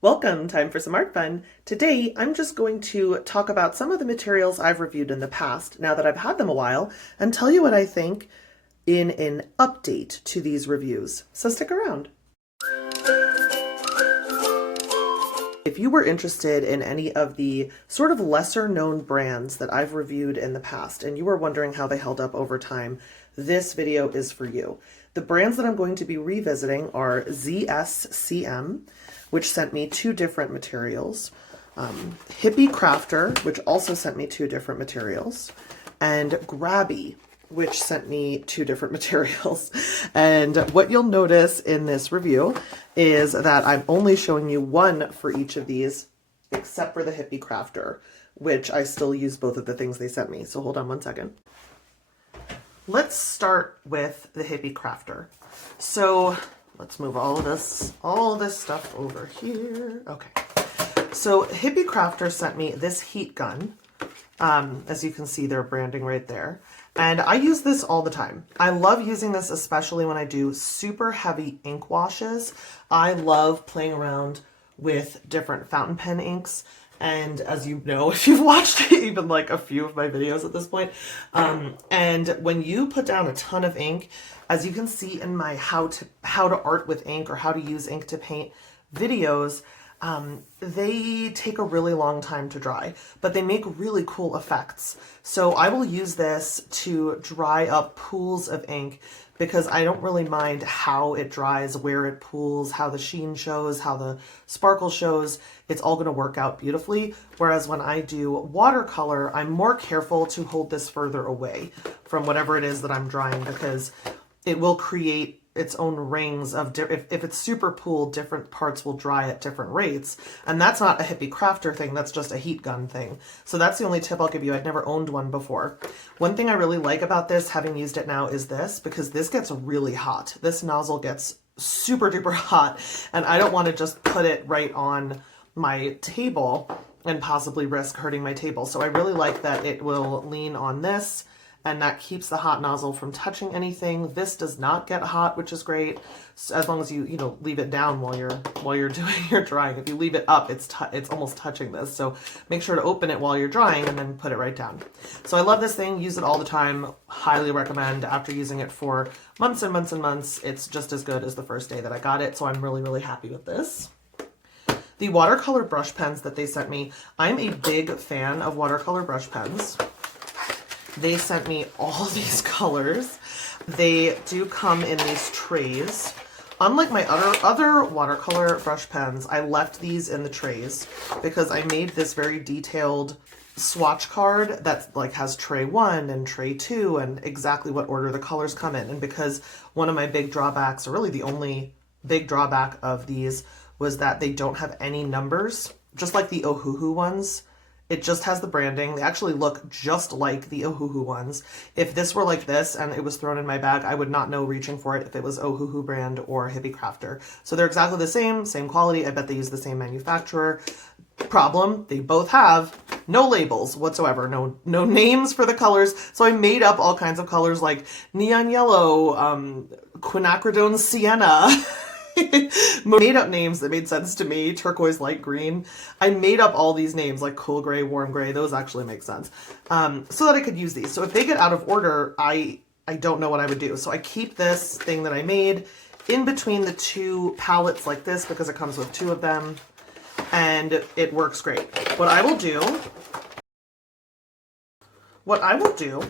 Welcome, time for some art fun. Today, I'm just going to talk about some of the materials I've reviewed in the past, now that I've had them a while, and tell you what I think in an update to these reviews. So stick around. If you were interested in any of the sort of lesser known brands that I've reviewed in the past, and you were wondering how they held up over time, this video is for you. The brands that I'm going to be revisiting are ZSCM, which sent me two different materials, Hippie Crafter, which also sent me two different materials, and Grabie, which sent me two different materials. And what you'll notice in this review is that I'm only showing you one for each of these, except for the Hippie Crafter, which I still use both of the things they sent me. So hold on one second. Let's start with the Hippie Crafter. So let's move all this stuff over here. Okay. So Hippie Crafter sent me this heat gun. As you can see, their branding right there. And I use this all the time. I love using this, especially when I do super heavy ink washes. I love playing around with different fountain pen inks. And as you know, if you've watched even like a few of my videos at this point, and when you put down a ton of ink, as you can see in my how to art with ink or how to use ink to paint videos, they take a really long time to dry, but they make really cool effects. So I will use this to dry up pools of ink because I don't really mind how it dries, where it pools, how the sheen shows, how the sparkle shows. It's all going to work out beautifully. Whereas when I do watercolor, I'm more careful to hold this further away from whatever it is that I'm drying because it will create its own rings of, if it's super pooled, different parts will dry at different rates. And that's not a Hippie Crafter thing, that's just a heat gun thing. So that's the only tip I'll give you. I'd never owned one before. One thing I really like about this, having used it now, is this, because this gets really hot. This nozzle gets super duper hot, and I don't want to just put it right on my table and possibly risk hurting my table. So I really like that it will lean on this, and that keeps the hot nozzle from touching anything. This does not get hot, which is great, so as long as you leave it down while you're doing your drying. If you leave it up, it's almost touching this. So make sure to open it while you're drying and then put it right down. So I love this thing, use it all the time, highly recommend. After using it for months and months and months, it's just as good as the first day that I got it, so I'm really, really happy with this. The watercolor brush pens that they sent me, I'm a big fan of watercolor brush pens. They sent me all these colors. They do come in these trays. Unlike my other watercolor brush pens, I left these in the trays because I made this very detailed swatch card that like has tray 1 and tray 2 and exactly what order the colors come in. And because one of my big drawbacks, or really the only big drawback of these, was that they don't have any numbers, just like the Ohuhu ones. It just has the branding. They actually look just like the Ohuhu ones. If this were like this and it was thrown in my bag, I would not know reaching for it if it was Ohuhu brand or Hippie Crafter. So they're exactly the same quality. I bet they use the same manufacturer. Problem, they both have no labels whatsoever, no names for the colors. So I made up all kinds of colors like neon yellow, quinacridone sienna. Made up names that made sense to me. Turquoise, light green. I made up all these names like cool gray, warm gray. Those actually make sense. So that I could use these. So if they get out of order, I don't know what I would do. So I keep this thing that I made in between the two palettes like this because it comes with two of them and it works great. What I will do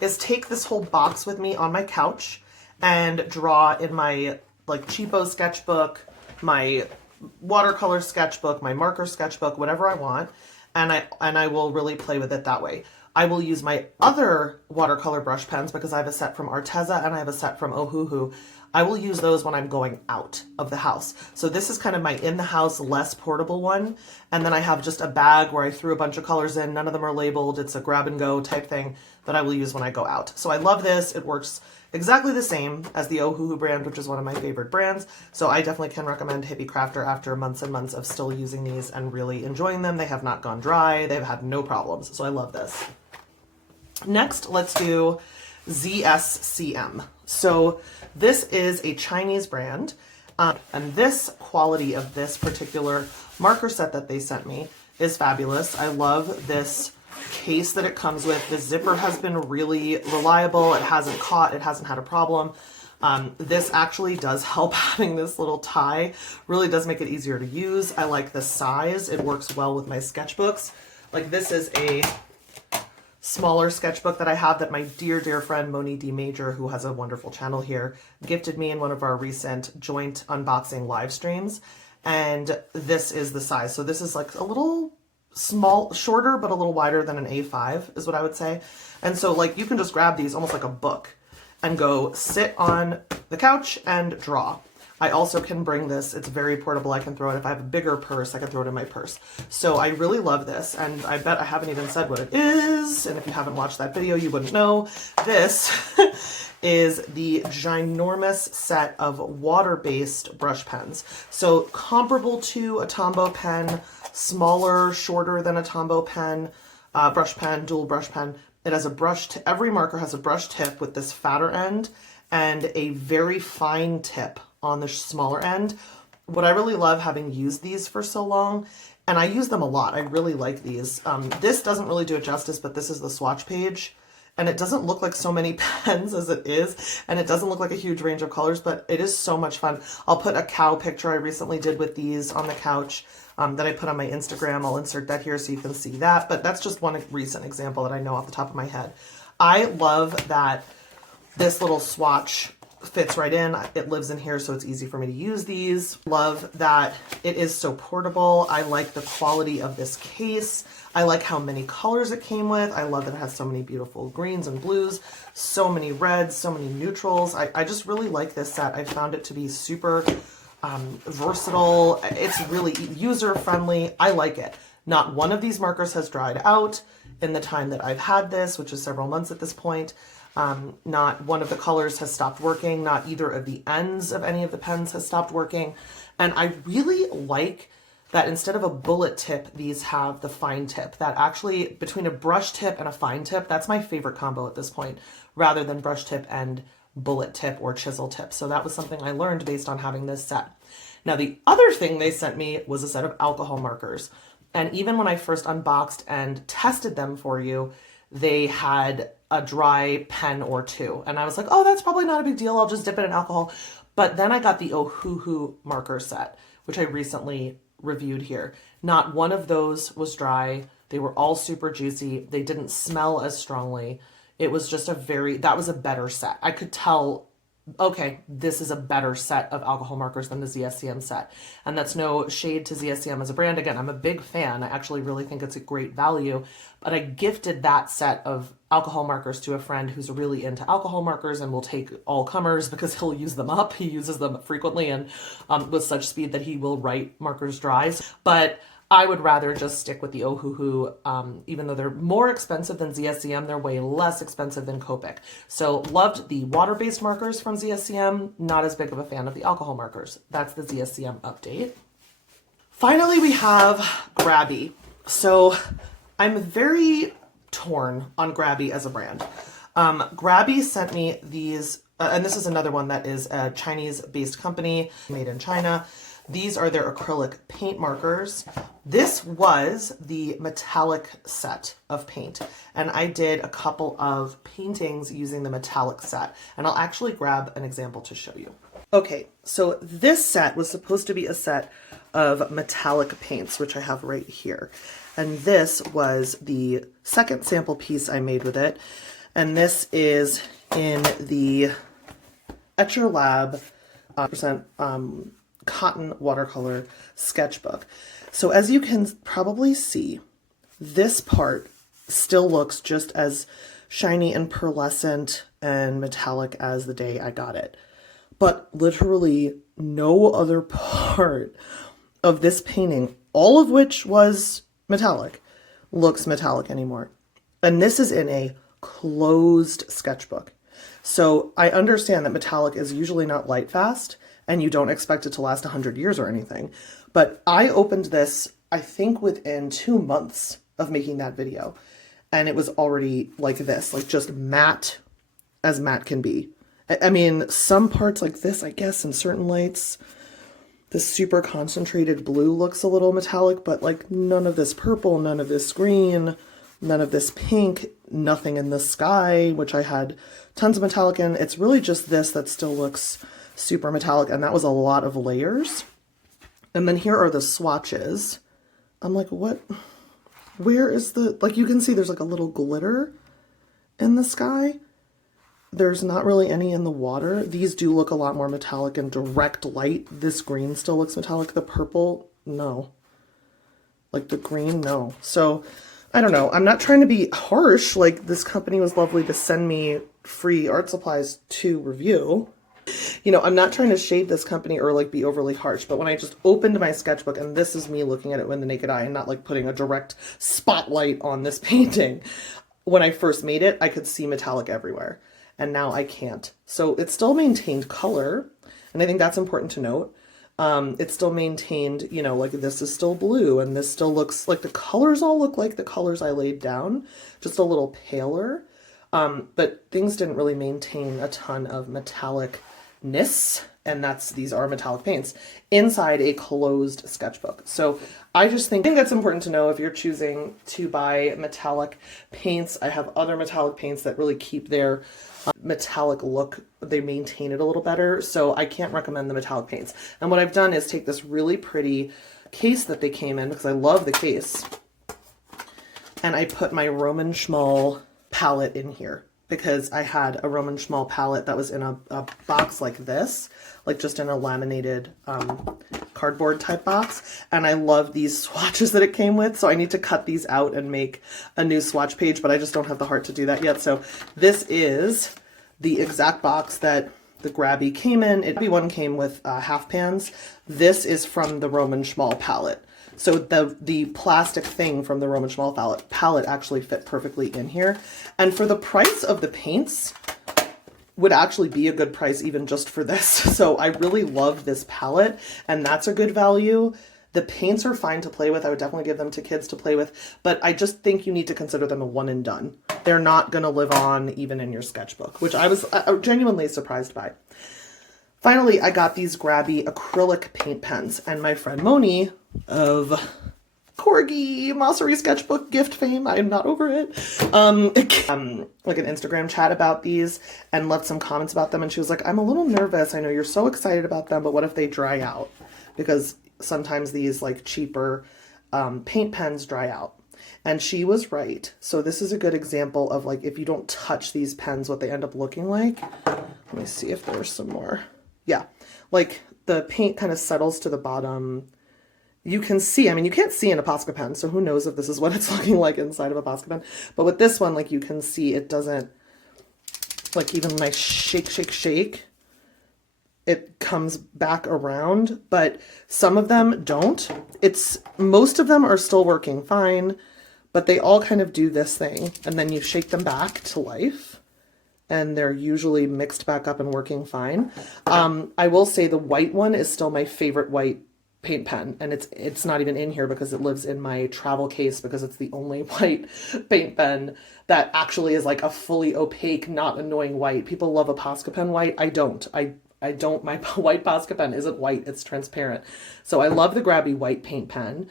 is take this whole box with me on my couch and draw in my like cheapo sketchbook, my watercolor sketchbook, my marker sketchbook, whatever I want, and I will really play with it that way. I will use my other watercolor brush pens because I have a set from Arteza and I have a set from Ohuhu. I will use those when I'm going out of the house. So this is kind of my in-the-house, less portable one. And then I have just a bag where I threw a bunch of colors in. None of them are labeled. It's a grab-and-go type thing that I will use when I go out. So I love this. It works exactly the same as the Ohuhu brand, which is one of my favorite brands. So I definitely can recommend Hippie Crafter after months and months of still using these and really enjoying them. They have not gone dry. They've had no problems. So I love this. Next, let's do ZSCM. So this is a Chinese brand And this quality of this particular marker set that they sent me is fabulous. I love this case that it comes with. The zipper has been really reliable. It hasn't caught, it hasn't had a problem. This actually does help having this little tie. Really does make it easier to use. I like the size. It works well with my sketchbooks. Like this is a smaller sketchbook that I have that my dear, dear friend Moni D. Major, who has a wonderful channel here, gifted me in one of our recent joint unboxing live streams. And this is the size. So this is like a little small, shorter, but a little wider than an A5 is what I would say. And so like you can just grab these almost like a book and go sit on the couch and draw. I also can bring this, it's very portable. I can throw it, if I have a bigger purse, I can throw it in my purse. So I really love this, and I bet I haven't even said what it is, and if you haven't watched that video, you wouldn't know. This is the ginormous set of water-based brush pens. So comparable to a Tombow pen, smaller, shorter than a Tombow pen, brush pen, dual brush pen. It has a brush, every marker has a brush tip with this fatter end and a very fine tip on the smaller end. What I really love, having used these for so long, and I use them a lot, I really like these. This doesn't really do it justice, but this is the swatch page, and it doesn't look like so many pens as it is, and it doesn't look like a huge range of colors, but it is so much fun. I'll put a cow picture I recently did with these on the couch that I put on my Instagram. I'll insert that here so you can see that, but that's just one recent example that I know off the top of my head. I love that this little swatch fits right in. It lives in here, so it's easy for me to use these. Love that it is so portable. I like the quality of this case. I like how many colors it came with. I love that it has so many beautiful greens and blues, so many reds, so many neutrals. I just really like this set. I found it to be super versatile. It's really user-friendly. I like it. Not one of these markers has dried out in the time that I've had this, which is several months at this point. Not one of the colors has stopped working. Not either of the ends of any of the pens has stopped working. And I really like that instead of a bullet tip, these have the fine tip. That actually, between a brush tip and a fine tip, that's my favorite combo at this point, rather than brush tip and bullet tip or chisel tip. So that was something I learned based on having this set. Now, the other thing they sent me was a set of alcohol markers. And even when I first unboxed and tested them for you, they had a dry pen or two. And I was like, oh, that's probably not a big deal. I'll just dip it in alcohol. But then I got the Ohuhu marker set, which I recently reviewed here. Not one of those was dry. They were all super juicy. They didn't smell as strongly. It was just that was a better set. I could tell, okay, this is a better set of alcohol markers than the ZSCM set. And that's no shade to ZSCM as a brand. Again, I'm a big fan. I actually really think it's a great value. But I gifted that set of alcohol markers to a friend who's really into alcohol markers and will take all comers because he'll use them up. He uses them frequently and with such speed that he will write markers dry. But I would rather just stick with the Ohuhu. Even though they're more expensive than ZSCM, they're way less expensive than Copic. So loved the water-based markers from ZSCM, not as big of a fan of the alcohol markers. That's the ZSCM update. Finally, we have Grabie. So I'm very torn on Grabie as a brand. Grabie sent me these, and this is another one that is a Chinese-based company made in China. These are their acrylic paint markers. This was the metallic set of paint, and I did a couple of paintings using the metallic set, and I'll actually grab an example to show you. Okay, so this set was supposed to be a set of metallic paints, which I have right here. And this was the second sample piece I made with it. And this is in the Etcher Lab percent cotton watercolor sketchbook. So as you can probably see, this part still looks just as shiny and pearlescent and metallic as the day I got it. But literally no other part of this painting, all of which was metallic, looks metallic anymore. And this is in a closed sketchbook. So I understand that metallic is usually not light fast, and you don't expect it to last 100 years or anything. But I opened this, I think within 2 months of making that video, and it was already like this, like just matte as matte can be. I mean, some parts like this, I guess, in certain lights This super concentrated blue looks a little metallic, but like none of this purple, none of this green, none of this pink, nothing in the sky, which I had tons of metallic in. It's really just this that still looks super metallic, and that was a lot of layers. And then here are the swatches. I'm like, what? Where is the, like you can see there's like a little glitter in the sky. There's not really any in the water. These do look a lot more metallic in direct light. This green still looks metallic. The purple, no. Like the green, no. So I don't know. I'm not trying to be harsh. Like, this company was lovely to send me free art supplies to review. You know, I'm not trying to shade this company or like be overly harsh, but when I just opened my sketchbook, and this is me looking at it with the naked eye and not like putting a direct spotlight on this painting. When I first made it, I could see metallic everywhere, and now I can't. So it still maintained color, and I think that's important to note. It still maintained, you know, like this is still blue, and this still looks like the colors all look like the colors I laid down, just a little paler. But things didn't really maintain a ton of metallicness, and these are metallic paints inside a closed sketchbook. So I think that's important to know if you're choosing to buy metallic paints. I have other metallic paints that really keep their metallic look. They maintain it a little better. So I can't recommend the metallic paints. And what I've done is take this really pretty case that they came in, because I love the case, and I put my Roman Szmal palette in here, because I had a Roman Szmal palette that was in a box like this, like just in a laminated cardboard type box. And I love these swatches that it came with. So I need to cut these out and make a new swatch page, but I just don't have the heart to do that yet. So this is the exact box that the Grabie came in. The Grabie one came with half pans. This is from the Roman Szmal palette. So the plastic thing from the Roman Szmal palette actually fit perfectly in here. And for the price of the paints, would actually be a good price even just for this. So I really love this palette, and that's a good value. The paints are fine to play with. I would definitely give them to kids to play with, but I just think you need to consider them a one and done. They're not going to live on even in your sketchbook, which I was genuinely surprised by. Finally, I got these Grabie acrylic paint pens, and my friend Moni of Corgi Mossery sketchbook gift fame, I am not over it, like an Instagram chat about these and left some comments about them, and she was like, I'm a little nervous. I know you're so excited about them, but what if they dry out? Because sometimes these like cheaper paint pens dry out. And she was right. So this is a good example of like, if you don't touch these pens, what they end up looking like. Let me see if there's some more. Yeah, like the paint kind of settles to the bottom. You can see, I mean, you can't see an Posca pen, so who knows if this is what it's looking like inside of a Posca pen. But with this one, like you can see it doesn't, like even when I shake, it comes back around, but some of them don't. Most of them are still working fine, but they all kind of do this thing, and then you shake them back to life, and they're usually mixed back up and working fine. I will say the white one is still my favorite white paint pen, and it's not even in here because it lives in my travel case, because it's the only white paint pen that actually is like a fully opaque, not annoying white. People love a Posca pen white. I don't. I don't. My white Posca pen isn't white. It's transparent. So I love the Grabie white paint pen.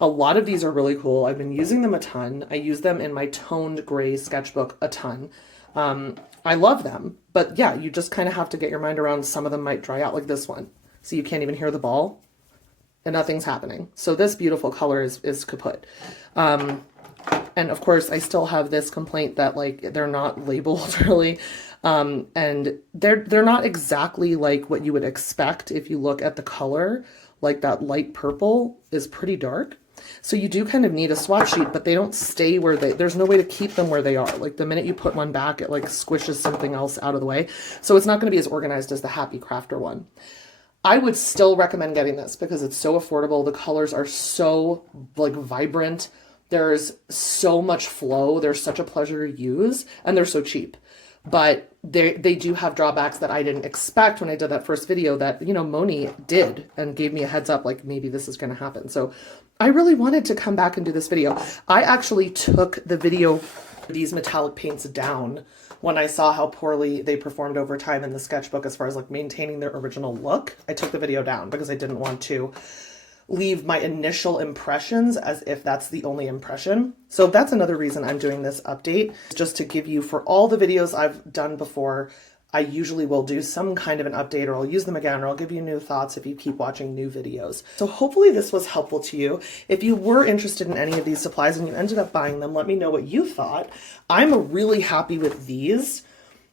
A lot of these are really cool. I've been using them a ton. I use them in my toned gray sketchbook a ton. I love them, but yeah, you just kind of have to get your mind around some of them might dry out, like this one. So you can't even hear the ball and nothing's happening. So this beautiful color is kaput. And of course I still have this complaint that like they're not labeled really. And they're not exactly like what you would expect if you look at the color. Like that light purple is pretty dark. So you do kind of need a swatch sheet, but they don't stay where there's no way to keep them where they are. Like the minute you put one back, it like squishes something else out of the way. So it's not going to be as organized as the Hippie Crafter one. I would still recommend getting this because it's so affordable. The colors are so like vibrant. There's so much flow. They're such a pleasure to use, and they're so cheap. But they do have drawbacks that I didn't expect when I did that first video that, you know, Moni did and gave me a heads up, like maybe this is going to happen. So I really wanted to come back and do this video. I actually took the video for these metallic paints down when I saw how poorly they performed over time in the sketchbook as far as like maintaining their original look, I took the video down because I didn't want to leave my initial impressions as if that's the only impression. So that's another reason I'm doing this update, just to give you, for all the videos I've done before, I usually will do some kind of an update, or I'll use them again, or I'll give you new thoughts if you keep watching new videos. So hopefully this was helpful to you. If you were interested in any of these supplies and you ended up buying them, let me know what you thought. I'm really happy with these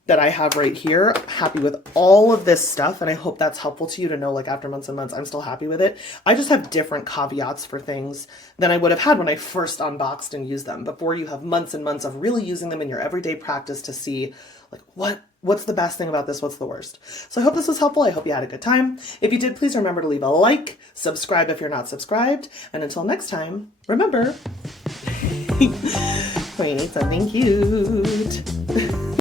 that I have right here, happy with all of this stuff, and I hope that's helpful to you to know, like, after months and months, I'm still happy with it. I just have different caveats for things than I would have had when I first unboxed and used them. Before, you have months and months of really using them in your everyday practice to see, like, what's the best thing about this? What's the worst? So I hope this was helpful. I hope you had a good time. If you did, please remember to leave a like, subscribe if you're not subscribed, and until next time, remember, we need something cute.